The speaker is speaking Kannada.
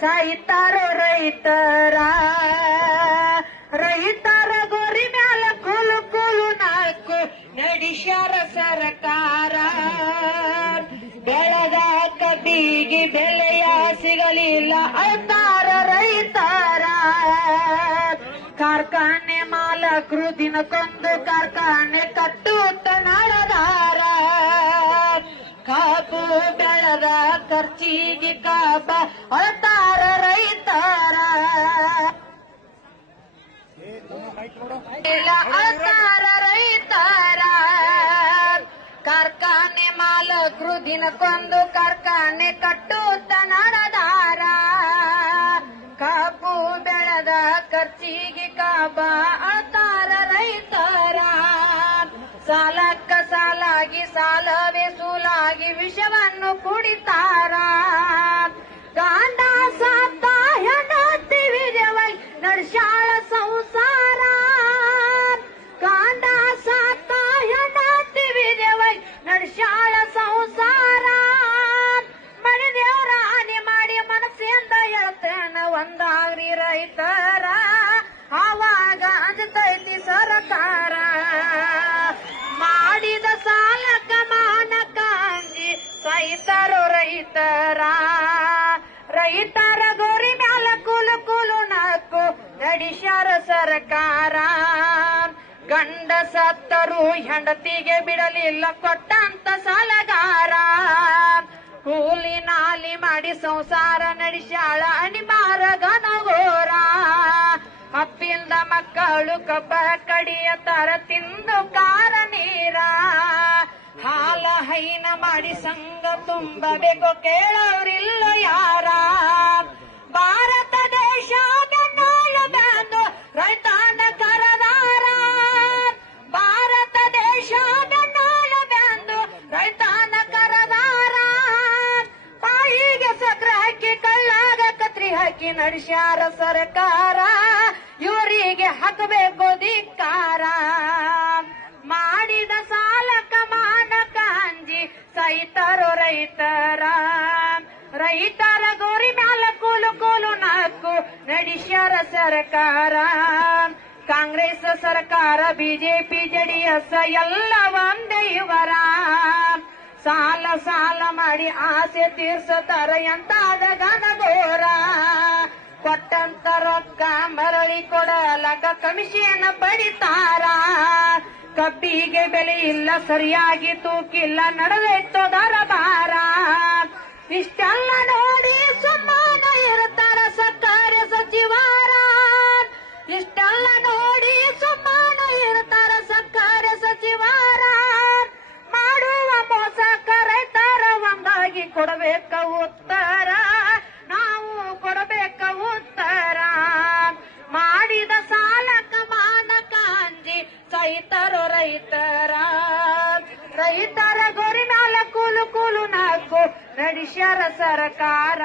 ಸಾಯ್ತಾರೋ ರೈತರ ರೈತರ ಗೋರಿ ಮ್ಯಾಲ ಕುಲು ಕುಲು ನಾಲ್ಕು ನಡಿಸ್ಯಾರ ಸರ್ಕಾರ. ಬೆಳೆದ ಕಬ್ಬಿಗೆ ಬೆಲೆಯ ಸಿಗಲಿಲ್ಲ ಅಂತಾರ ರೈತರ. ಕಾರ್ಖಾನೆ ಮಾಲಕರು ದಿನಕ್ಕೊಂದು ಕಾರ್ಖಾನೆ ಕಟ್ಟುತ್ತ ನಾಳದಾರ ಬೆಳೆದ ಖರ್ಚಿಗೆ ಕಾಬ ಅಳ್ತಾರ ರೈತರ. ಇಲ್ಲ ಅಳ್ತಾರ ರೈತರ. ಕಾರ್ಖಾನೆ ಮಾಲಕರು ದಿನಕ್ಕೊಂದು ಕಾರ್ಖಾನೆ ಕಟ್ಟುತ್ತ ನಡೆದಾರ. ಕಾಪು ಬೆಳೆದ ಖರ್ಚಿಗೆ ಕಾಬ ಅಳ್ತಾರ ರೈತಾರ. ಸಾಲಕ್ಕ ಸಾಲಾಗಿ ಸಾಲವೇ ಸೂಲಾಗಿ ವಿಷವನ್ನು ಕುಡಿತಾರ? ರೈತರ ರೈತರ ಗೋರಿ ಮ್ಯಾಲ ಕುಲು ಕುಲು ನಾಕು ನಡಿಸ್ಯಾರ ಸರ್ಕಾರ. ಗಂಡ ಸತ್ತರು ಹೆಂಡತಿಗೆ ಬಿಡಲಿಲ್ಲ ಕೊಟ್ಟಂತ ಸಾಲಗಾರ. ಕೂಲಿ ನಾಲಿ ಮಾಡಿ ಸಂಸಾರ ನಡೆಸ್ಯಾಳ ಅನಿಮಾರ ಗನಗೋರ ಅಪ್ಪಿಲ್ದ ಮಕ್ಕಳು ಕಬ್ಬ ಕಡಿಯ ತರ ತಿಂದು ಕಾರ ನೀರ ಹೈನ ಮಾಡಿ ಸಂಘ ತುಂಬಬೇಕು ಕೇಳೋರಿಲ್ಲ ಯಾರ? ಭಾರತ ದೇಶ ಬಂದು ರೈತಾನ ಕರದಾರ. ಭಾರತ ದೇಶ ಬಂದು ರೈತಾನ ಕರದಾರ. ಬಾಯಿಗೆ ಸಕ್ರ ಹಾಕಿ, ಕಳ್ಳಾಗ ಕತ್ರಿ ಹಾಕಿ, ನಡೆಸ್ಯಾರ ಸರ್ಕಾರ. ಇವರಿಗೆ ಹಾಕಬೇಕು ಸೈತರು ರೈತರ ರೈತರ ಗೋರಿ ಮ್ಯಾಲ ಕೂಲು ಕೂಲು ನಾಲ್ಕು ನಡೆಸ್ಯಾರ ಸರ್ಕಾರ. ಕಾಂಗ್ರೆಸ್ ಸರ್ಕಾರ, ಬಿಜೆಪಿ, ಜೆಡಿಎಸ್ ಎಲ್ಲ ಒಂದೇ ಸಾಲ ಸಾಲ ಮಾಡಿ ಆಸೆ ತೀರ್ಸತಾರ ಎಂತಾದ ಗನಗೋರ ಕೊಟ್ಟಂತ ರೊಕ್ಕ ಮರಳಿ ಕೊಡಲಕ ಕಮಿಷನ್ ಪಡಿತಾರ. ಕಬ್ಬಿಗೆ ಬೆಲೆ ಇಲ್ಲ ಸರಿಯಾಗಿ ತೂಕಿಲ್ಲ ನಡೆದೈತೋ ದರಬಾರ ಇಷ್ಟೆಲ್ಲ ನೋಡಿ ಸುಮ್ಮನ ಇರುತ್ತಾರ ಸರ್ಕಾರ ಸಚಿವಾರ. ಇಷ್ಟೆಲ್ಲ ನೋಡಿ ಸುಮ್ಮನ ಇರುತ್ತಾರ ಸರ್ಕಾರ ಸಚಿವಾರ. ಮಾಡುವ ಮೋಸ ಕರೆತಾರ ಒಂದಾಗಿ ಕೊಡಬೇಕು ಉತ್ತರ. ರೈತರ ಗೋರಿ ಮ್ಯಾಲ ಕೂಲು ಕೂಲು ನಾಲ್ಕು ನಡೆಸ್ಯಾರ ಸರ್ಕಾರ